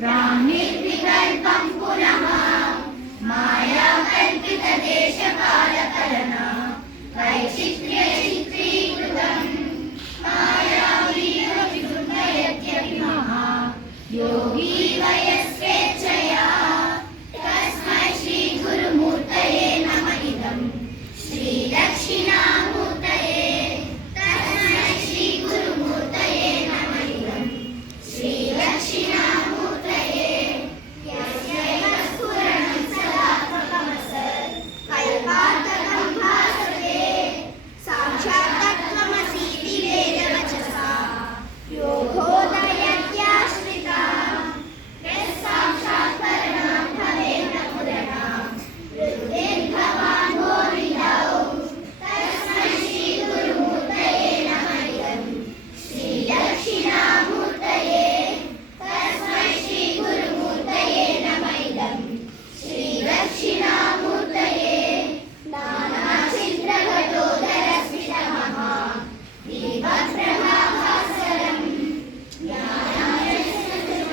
प्राणिर्विकल्पं पुनः मायाकल्पितदेशकालकलना वैचित्र्ये चित्रीकृतं मायावीव विवृद्धयत्यपि महा योगी वयस्वेच्छया तस्मै श्रीगुरुमूर्तये नमः इदं श्रीदक्षिणामूर्तये तस्मै श्रीगुरुमूर्तये नमः इदं श्रीदक्षिणामूर्तये यस्यैव स्फुरणं सदा त्वमसत् कल्पान्तकं भासते साक्षात् तत्त्वमसीति वेदवचसा योगोदयत्याश्रिता यस्साक्षात् परमां भवेन्न पुरः वृद्धेर्भवान् गोविन्दौ तस्मै श्रीगुरुमूर्तये नमः इदं श्रीदक्षिणामूर्तये तस्मै श्रीगुरुमूर्तये नमः इदं श्रीदक्षिणामूर्तये नानाचित्रघटोदरस्मितमः दीपप्रभाभास्वरं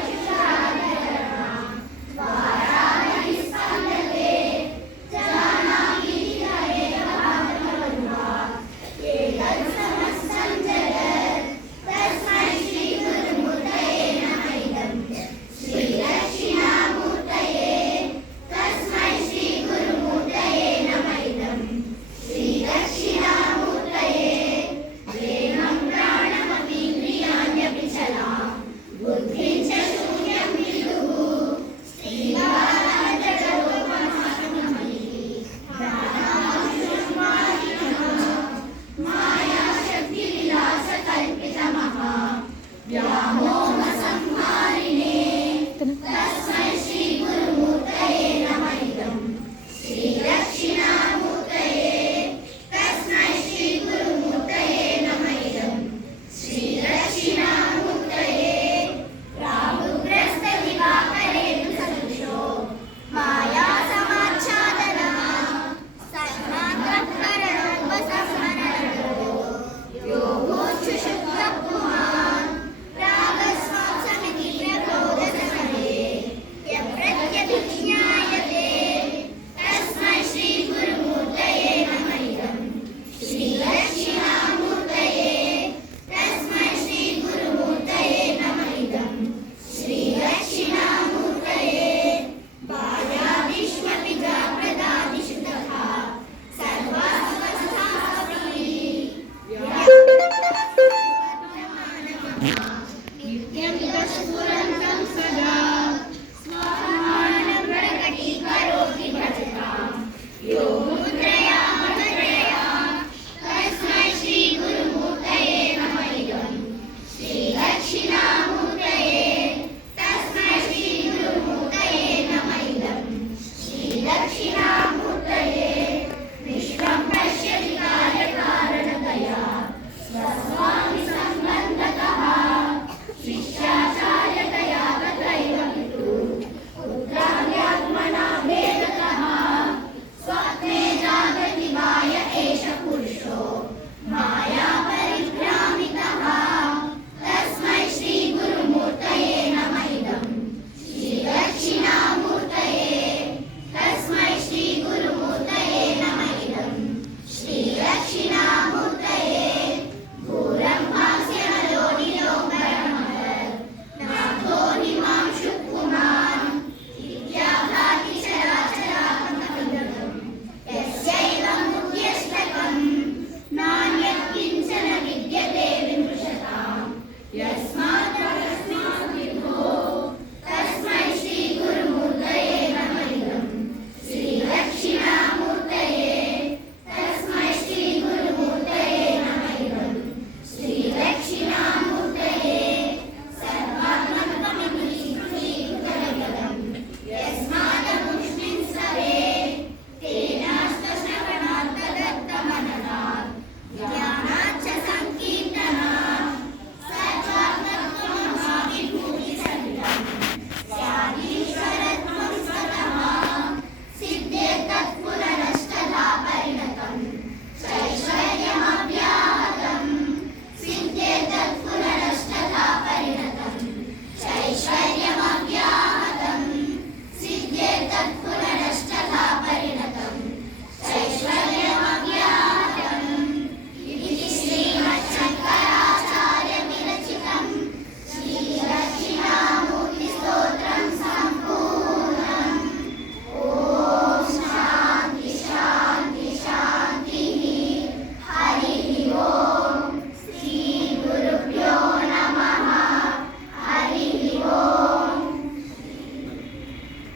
ज्ञानामृतचक्षुषाधरणा जानामि हरेर्भावमनुभा एतत्समस्तं जगत् तस्मै श्रीगुरुमूर्तये नमः इदं श्रीदक्षिणामूर्तये तस्मै श्रीगुरुमूर्तये नमः इदं श्रीदक्षिणामूर्तये देहं प्राणमपीन्द्रियाण्यपि चलां बुद्धिं च शून्यं विदुः मायाशक्तिविलासकल्पितमः व्यामोहसंहारिणे तस्मै श्रीगुरुमूर्तये नमः इदं श्रीदक्षिणामूर्तये तस्मै श्रीगुरुमूर्तये नमः इदं श्रीदक्षिणामूर्तये राहुग्रस्तदिवाकरेतु सदृशो मायासमाच्छादना सन्मात्रकरणोपसंहरणो योगोच्छुषुप्तः पुमान् रागस्वात् समिति प्रबोधसमये यप्रत्यभिज्ञायते तस्मै श्रीगुरुमूर्तये नमः इदं श्रीदक्षिणामूर्तये तस्मै श्रीगुरुमूर्तये नमः इदं श्रीदक्षिणामूर्तये बाल्यादिष्वपि जाग्रदादिषु तथा सर्वावस्थास्त्वयि नित्यं स्फुर